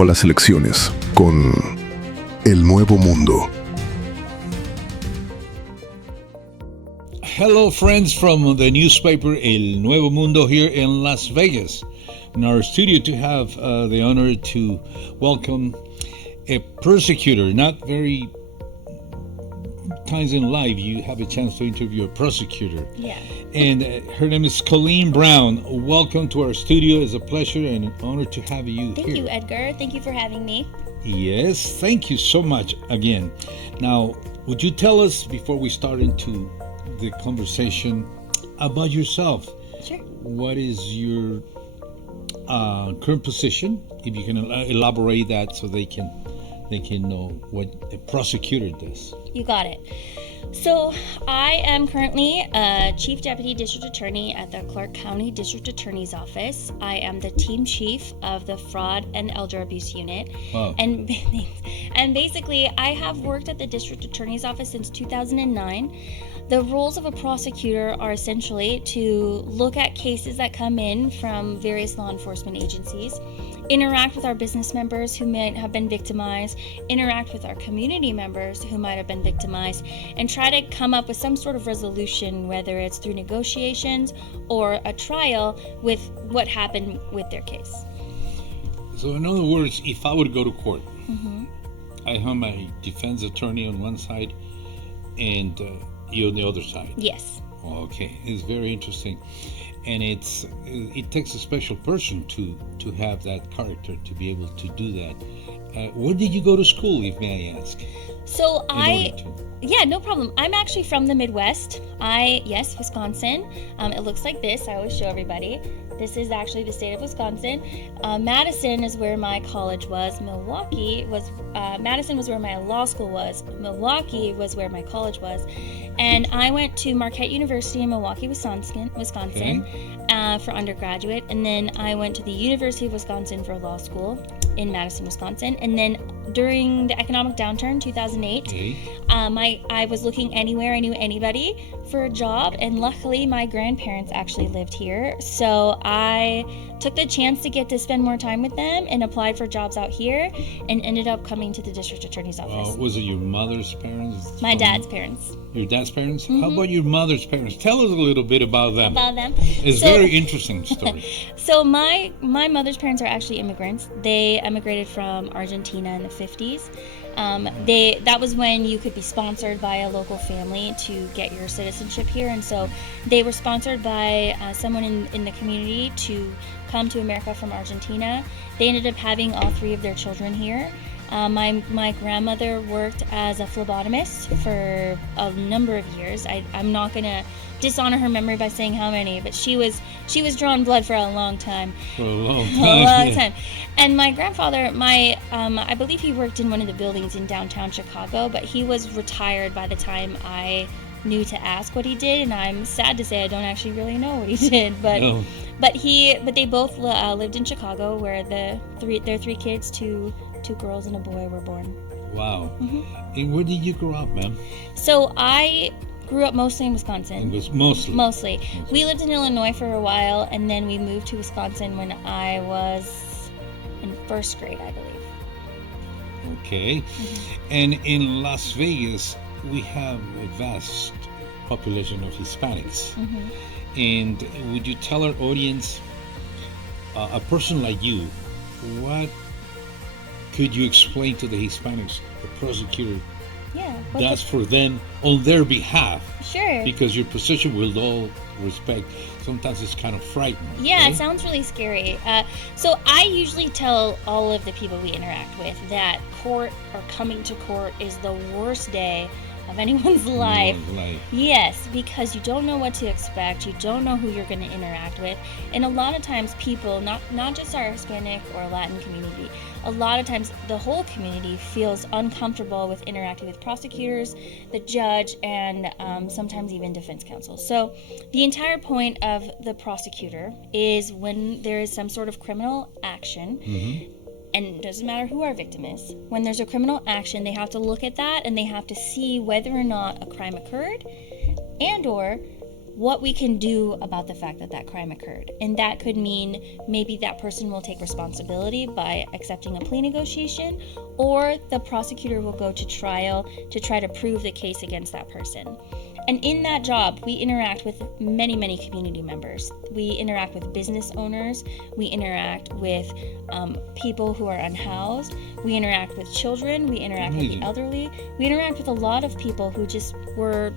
rumbo a las elecciones con El Nuevo Mundo. Hello, friends from the newspaper El Nuevo Mundo here in Las Vegas. In our studio to have the honor to welcome a prosecutor. Not very times in life you have a chance to interview a prosecutor. Yeah. And her name is Colleen Brown. Welcome to our studio. It's a pleasure and an honor to have you here. Thank you, Edgar. Thank you for having me. Yes, thank you so much again. Now, would you tell us, before we start into the conversation, about yourself? Sure. What is your current position? If you can elaborate that so they can know what a prosecutor does. You got it. So I am currently a Chief Deputy District Attorney at the Clark County District Attorney's Office. I am the team chief of the Fraud and Elder Abuse Unit. Wow. And basically, I have worked at the District Attorney's Office since 2009. The roles of a prosecutor are essentially to look at cases that come in from various law enforcement agencies, interact with our business members who might have been victimized, interact with our community members who might have been victimized, and try to come up with some sort of resolution, whether it's through negotiations or a trial with what happened with their case. So in other words, if I would go to court, I have my defense attorney on one side and you on the other side. Yes. Okay, it's very interesting. And it takes a special person to have that character to be able to do that. Where did you go to school, if may I ask? So yeah, no problem. I'm actually from the Midwest. Yes, Wisconsin. It looks like this. I always show everybody. This is actually the state of Wisconsin. Madison is where my college was. Madison was where my law school was. Milwaukee was where my college was. And I went to Marquette University in Milwaukee, Wisconsin, for undergraduate. And then I went to the University of Wisconsin for law school in Madison, Wisconsin. And then during the economic downturn, 2008, I was looking anywhere I knew anybody for a job. And luckily, my grandparents actually lived here. So I took the chance to get to spend more time with them and applied for jobs out here and ended up coming to the district attorney's office. Was it your mother's parents? My dad's parents. Your dad's parents? How about your mother's parents? Tell us a little bit about them. It's a very interesting story. So my mother's parents are actually immigrants. They emigrated from Argentina in the 50s. That was when you could be sponsored by a local family to get your citizenship here, and so they were sponsored by someone in the community to come to America from Argentina. They ended up having all three of their children here. My grandmother worked as a phlebotomist for a number of years. I'm not gonna dishonor her memory by saying how many, but she was drawing blood for a long time. For a long time. A long time. And my grandfather, I believe he worked in one of the buildings in downtown Chicago, but he was retired by the time I knew to ask what he did, and I'm sad to say I don't actually really know what he did. But No. but they both lived in Chicago, where their three kids, two girls and a boy, were born. Wow. And where did you grow up, ma'am? So I grew up mostly in Wisconsin. It was mostly. We lived in Illinois for a while, and then we moved to Wisconsin when I was in first grade, I believe. Okay. And in Las Vegas, we have a vast population of Hispanics. And would you tell our audience, a person like you, what could you explain to the Hispanics the prosecutor does for them on their behalf? Sure. Because your position, with all respect, sometimes it's kind of frightening. Yeah, right? It sounds really scary. So I usually tell all of the people we interact with that court or coming to court is the worst day of anyone's life. Yes, because you don't know what to expect. You don't know who you're going to interact with. And a lot of times people, not just our Hispanic or Latin community, a lot of times the whole community feels uncomfortable with interacting with prosecutors, the judge, and sometimes even defense counsel. So the entire point of the prosecutor is when there is some sort of criminal action, and it doesn't matter who our victim is, when there's a criminal action, they have to look at that and they have to see whether or not a crime occurred and or what we can do about the fact that that crime occurred. And that could mean maybe that person will take responsibility by accepting a plea negotiation, or the prosecutor will go to trial to try to prove the case against that person. And in that job, we interact with many, many community members. We interact with business owners. We interact with people who are unhoused. We interact with children. We interact with the elderly. We interact with a lot of people who just were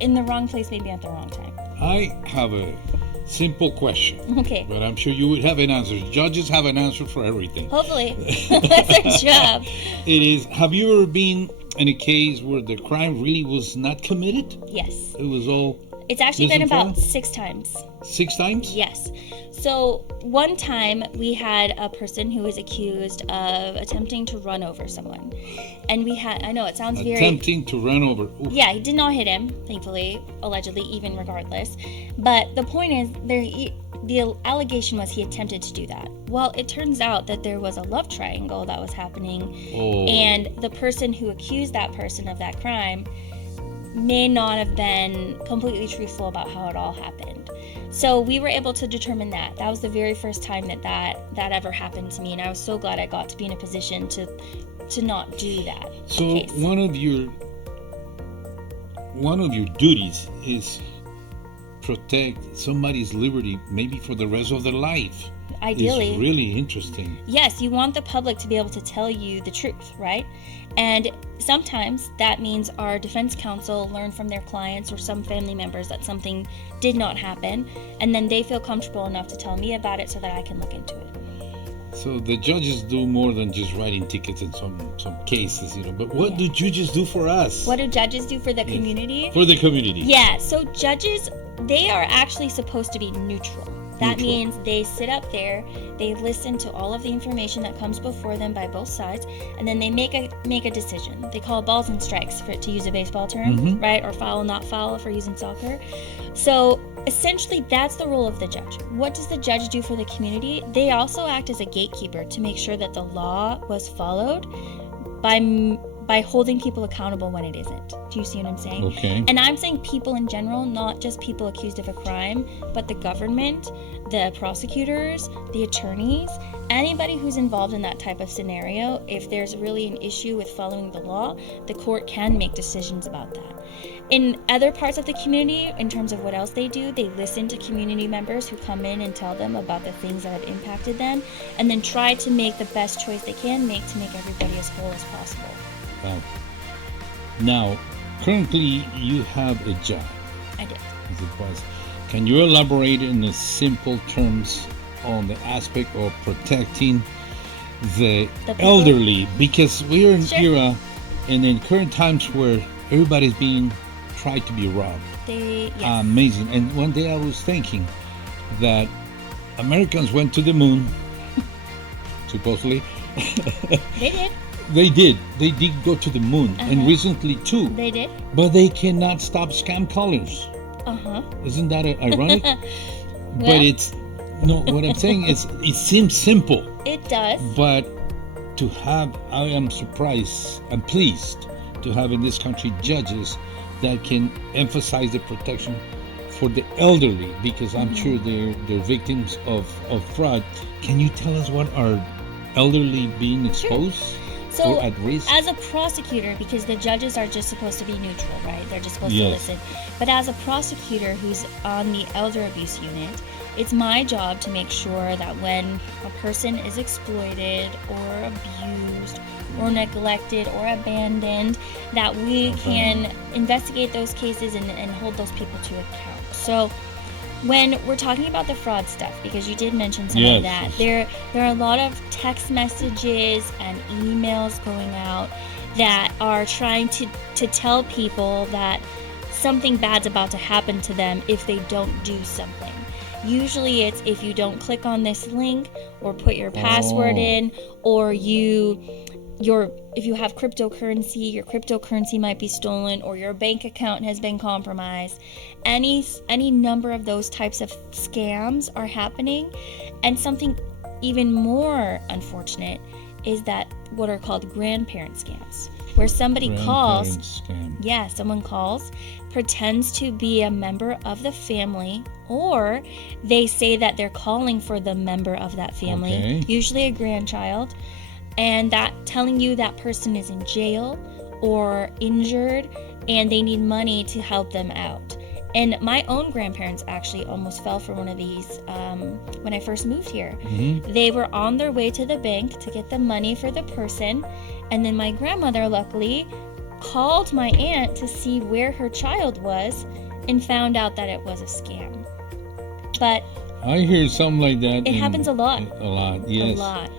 in the wrong place, maybe at the wrong time. I have a simple question. Okay. But I'm sure you would have an answer. Judges have an answer for everything. Hopefully. That's our job. It is. Have you ever been in a case where the crime really was not committed? Yes. It was all... It's actually been about 6 times. 6 times? Yes. So one time we had a person who was accused of attempting to run over someone. And we had, I know it sounds very... Attempting to run over. Oof. Yeah, he did not hit him, thankfully, allegedly, even regardless. But the point is, the allegation was he attempted to do that. Well, it turns out that there was a love triangle that was happening. Oh. And the person who accused that person of that crime may not have been completely truthful about how it all happened. So we were able to determine that. That was the very first time that ever happened to me, and I was so glad I got to be in a position to not do that. So one of your duties is protect somebody's liberty, maybe for the rest of their life. Ideally. It's really interesting. Yes, you want the public to be able to tell you the truth, right? And sometimes that means our defense counsel learn from their clients or some family members that something did not happen, and then they feel comfortable enough to tell me about it so that I can look into it. So the judges do more than just writing tickets in some cases, but what do judges do for us? What do judges do for the community? For the community. Yeah, so judges, they are actually supposed to be neutral. That means they sit up there, they listen to all of the information that comes before them by both sides, and then they make a decision. They call balls and strikes, to use a baseball term, right? Or foul, not foul, if we're using soccer. So essentially, that's the role of the judge. What does the judge do for the community? They also act as a gatekeeper to make sure that the law was followed by holding people accountable when it isn't. Do you see what I'm saying? Okay. And I'm saying people in general, not just people accused of a crime, but the government, the prosecutors, the attorneys, anybody who's involved in that type of scenario. If there's really an issue with following the law, the court can make decisions about that. In other parts of the community, in terms of what else they do, they listen to community members who come in and tell them about the things that have impacted them, and then try to make the best choice they can make to make everybody as whole as possible. Now, currently you have a job. I did. As it was. Can you elaborate in the simple terms on the aspect of protecting the elderly? Because we are in an era and in current times where everybody's being tried to be robbed. Amazing. And one day I was thinking that Americans went to the moon, supposedly. They did. They did go to the moon, and recently too. They did. But they cannot stop scam callers. Isn't that ironic? But it's what I'm saying is, it seems simple. It does. But to have, I am surprised, I'm pleased to have in this country judges that can emphasize the protection for the elderly, because I'm sure they're victims of fraud. Can you tell us what are elderly being exposed? Sure. So, or at risk? As a prosecutor, because the judges are just supposed to be neutral, right? They're just supposed to listen. But as a prosecutor who's on the elder abuse unit, it's my job to make sure that when a person is exploited or abused or neglected or abandoned, that we can investigate those cases and hold those people to account. So when we're talking about the fraud stuff, because you did mention some of that, there are a lot of text messages and emails going out that are trying to tell people that something bad's about to happen to them if they don't do something. Usually it's if you don't click on this link or put your password in, or if you have cryptocurrency, your cryptocurrency might be stolen, or your bank account has been compromised. Any number of those types of scams are happening. And something even more unfortunate is that what are called grandparent scams. where somebody calls. Scam. Yeah, someone calls, pretends to be a member of the family, or they say that they're calling for the member of that family, Okay. usually a grandchild, and that telling you that person is in jail or injured and they need money to help them out. And my own grandparents actually almost fell for one of these when I first moved here. Mm-hmm. They were on their way to the bank to get the money for the person, and then my grandmother luckily called my aunt to see where her child was and found out that it was a scam. But I hear something like that. it happens a lot. A lot, yes. A lot.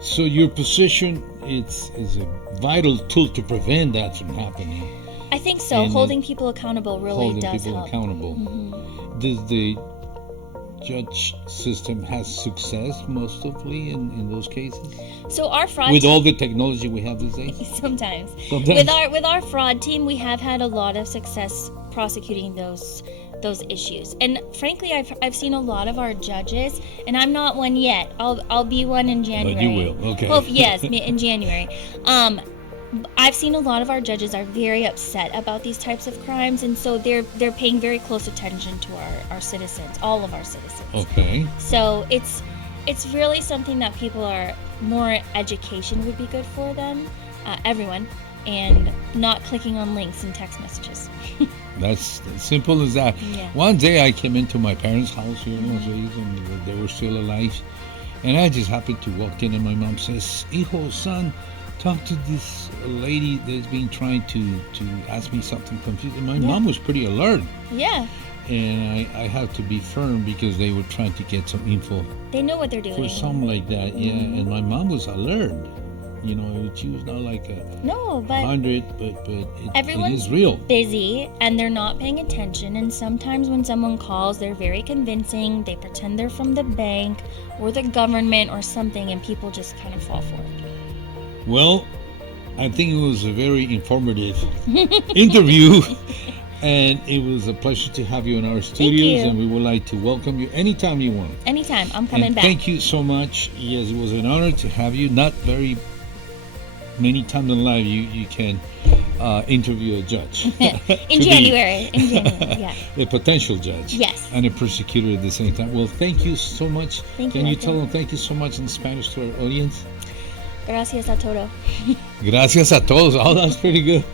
So your position is a vital tool to prevent that from happening. I think so. And holding people accountable really holding does people help. accountable. Mhm. Does the judge system has success mostly in those cases? So our fraud With all the technology we have these days? sometimes. Sometimes. With our fraud team, we have had a lot of success prosecuting those issues. And frankly, I've seen a lot of our judges, and I'm not one yet. I'll be one in January. But you will, okay. Well, yes, in January. I've seen a lot of our judges are very upset about these types of crimes, and so they're paying very close attention to our citizens, all of our citizens. Okay. So it's really something that people are more education would be good for them, everyone, and not clicking on links in text messages. That's as simple as that. Yeah. One day I came into my parents' house here in Los Angeles, and they were still alive, and I just happened to walk in, and my mom says, "Hijo, son, talk to this lady that's been trying to ask me something confusing." My mom was pretty alert, Yeah, and I had to be firm because they were trying to get some info they know what they're doing. for something like that. Yeah, and my mom was alert. You know, she was not like No, but 100, but it everyone's is real. busy and they're not paying attention, and sometimes when someone calls, they're very convincing. They pretend they're from the bank or the government or something, and people just kind of fall for it. Well, I think it was a very informative interview, and it was a pleasure to have you in our studios, you. and we would like to welcome you anytime you want. Anytime, I'm coming And back. thank you so much. Yes, it was an honor to have you. Not very many times in life you can interview a judge. In January, yeah. A potential judge. Yes. And a prosecutor at the same time. Well, thank you so much. Thank Can you, you Edgar. tell them thank you so much in Spanish to our audience? Gracias a todo. Gracias a todos. Oh, that's pretty good.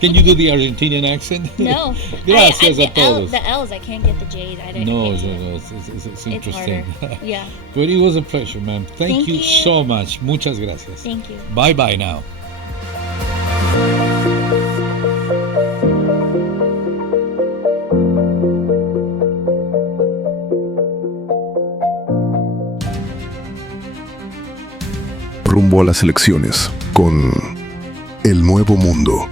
Can you do the Argentinian accent? No. Gracias a the todos. The L's, I can't get the J's. I don't No, can't do it. no, it's It's interesting. harder. Yeah. But it was a pleasure, ma'am. Thank you you. so much. Muchas gracias. Thank you. Bye now. Rumbo a las elecciones con El Nuevo Mundo.